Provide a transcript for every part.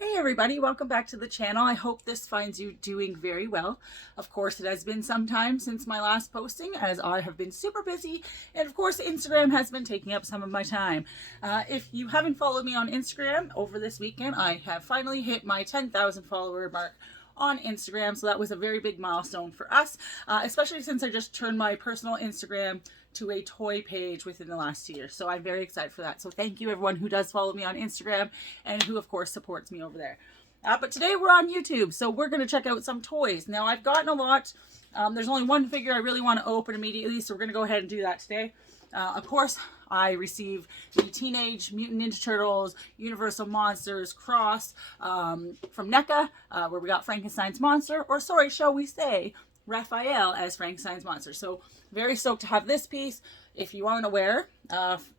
Hey everybody, welcome back to the channel. I hope this finds you doing very well. Of course, it has been some time since my last posting as I have been super busy, and of course Instagram has been taking up some of my time. If you haven't followed me on Instagram over this weekend, I have finally hit my 10,000 follower mark on Instagram, so that was a very big milestone for us, especially since I just turned my personal Instagram to a toy page within the last year. So I'm very excited for that. So thank you everyone who does follow me on Instagram and who of course supports me over there. But today we're on YouTube, so we're going to check out some toys. Now I've gotten a lot. There's only one figure I really want to open immediately, so we're going to go ahead and do that today. Of course, I received the Teenage Mutant Ninja Turtles Universal Monsters cross from NECA, where we got Frankenstein's monster, or sorry, shall we say, Raphael as Frankenstein's monster. So very stoked to have this piece. If you aren't aware,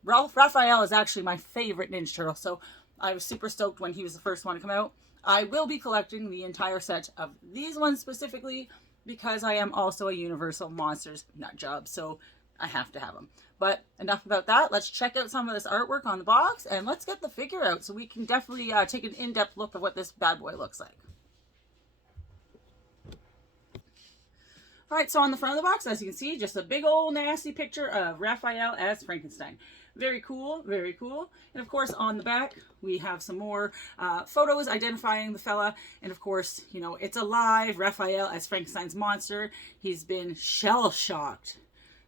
Raphael is actually my favorite Ninja Turtle, so I was super stoked when he was the first one to come out. I will be collecting the entire set of these ones specifically because I am also a Universal Monsters nut job, so I have to have them. But enough about that. Let's check out some of this artwork on the box and let's get the figure out so we can definitely take an in-depth look at what this bad boy looks like. All right, so on the front of the box, as you can see, just a big old nasty picture of Raphael as Frankenstein. Very cool, very cool. And of course, on the back, we have some more photos identifying the fella. And of course, you know, it's alive. Raphael as Frankenstein's monster. He's been shell-shocked.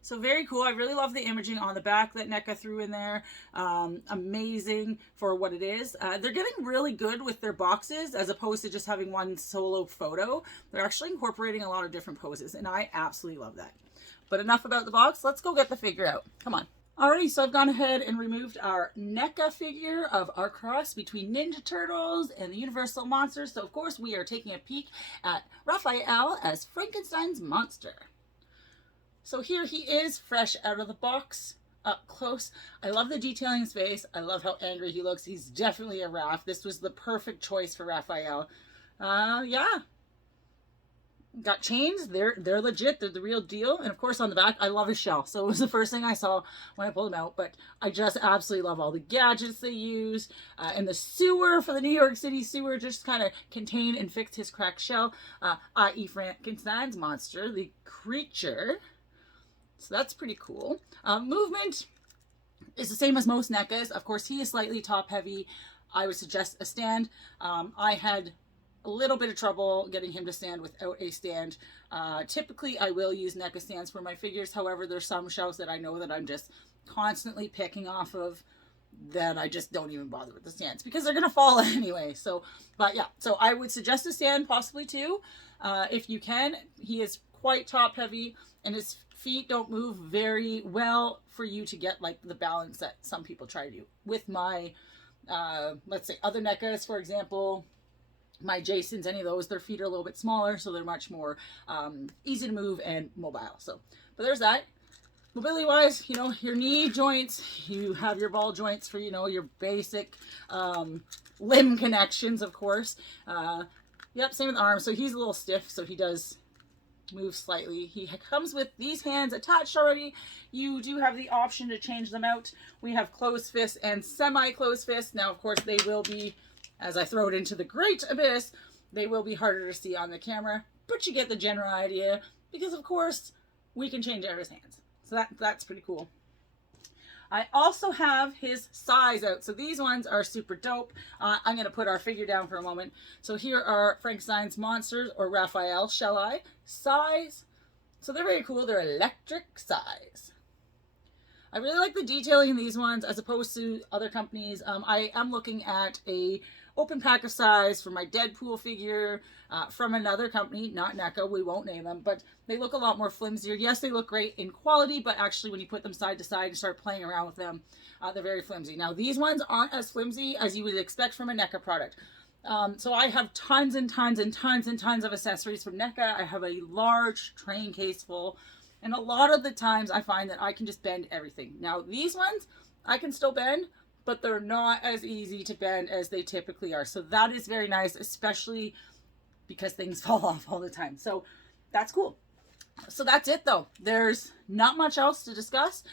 So very cool. I really love the imaging on the back that NECA threw in there. Amazing for what it is. They're getting really good with their boxes as opposed to just having one solo photo. They're actually incorporating a lot of different poses, and I absolutely love that. But enough about the box. Let's go get the figure out. Come on. Alrighty, so I've gone ahead and removed our NECA figure of our cross between Ninja Turtles and the Universal Monsters. So of course we are taking a peek at Raphael as Frankenstein's monster. So here he is, fresh out of the box, up close. I love the detailing in his face. I love how angry he looks. He's definitely a Raph. This was the perfect choice for Raphael. Yeah. Got chains. They're legit. They're the real deal. And of course on the back, I love his shell. So it was the first thing I saw when I pulled him out. But I just absolutely love all the gadgets they use. And the sewer for the New York City sewer just kind of contained and fixed his cracked shell. I.e. Frankenstein's monster, the creature. So that's pretty cool. Movement is the same as most NECAs. Of course, he is slightly top heavy. I would suggest a stand. I had a little bit of trouble getting him to stand without a stand. Typically, I will use NECA stands for my figures. However, there's some shelves that I know that I'm just constantly picking off of that I just don't even bother with the stands because they're going to fall anyway. So, but yeah, so I would suggest a stand possibly too. If you can. He is quite top heavy and his feet don't move very well for you to get like the balance that some people try to do. With my, let's say other NECAs, for example, my Jasons, any of those, their feet are a little bit smaller, so they're much more easy to move and mobile. So, but there's that. Mobility wise, you know, your knee joints, you have your ball joints for, you know, your basic limb connections, of course. Yep, same with the arms. So he's a little stiff, so he does move slightly. He comes with these hands attached already. You do have the option to change them out. We have closed fists and semi-closed fists. Now, of course, they will be, as I throw it into the great abyss, they will be harder to see on the camera, but you get the general idea because, of course, we can change out his hands. So that's pretty cool. I also have his size out. So these ones are super dope. I'm going to put our figure down for a moment. So here are Frankenstein's monsters, or Raphael, shall I? Size. So they're very cool. They're electric size. I really like the detailing in these ones as opposed to other companies. I am looking at a open pack of size for my Deadpool figure from another company, not NECA, we won't name them, but they look a lot more flimsier. Yes, they look great in quality, but actually when you put them side to side and start playing around with them, they're very flimsy. Now these ones aren't as flimsy as you would expect from a NECA product. So I have tons and tons and tons and tons of accessories from NECA. I have a large train case full, and a lot of the times I find that I can just bend everything. Now these ones I can still bend, but they're not as easy to bend as they typically are. So that is very nice, especially because things fall off all the time. So that's cool. So that's it though. There's not much else to discuss.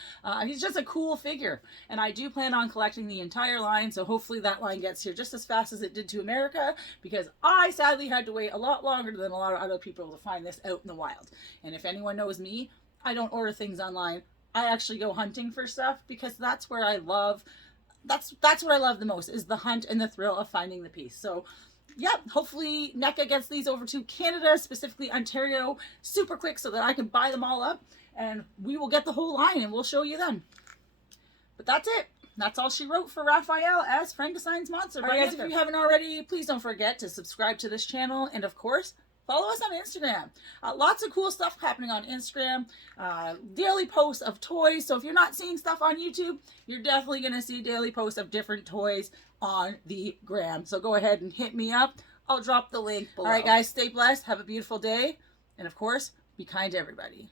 He's just a cool figure, and I do plan on collecting the entire line, so hopefully that line gets here just as fast as it did to America, because I sadly had to wait a lot longer than a lot of other people to find this out in the wild. And if anyone knows me, I don't order things online. I actually go hunting for stuff, because that's where I love, that's what I love the most, is the hunt and the thrill of finding the piece. So yep, hopefully NECA gets these over to Canada, specifically Ontario, super quick so that I can buy them all up, and we will get the whole line and we'll show you then. But that's it. That's all she wrote for Raphael as Frankenstein's monster. All right, guys, if you haven't already, please don't forget to subscribe to this channel, and of course, follow us on Instagram. Lots of cool stuff happening on Instagram. Daily posts of toys. So if you're not seeing stuff on YouTube, you're definitely going to see daily posts of different toys on the gram. So go ahead and hit me up. I'll drop the link below. All right, guys, stay blessed. Have a beautiful day. And of course, be kind to everybody.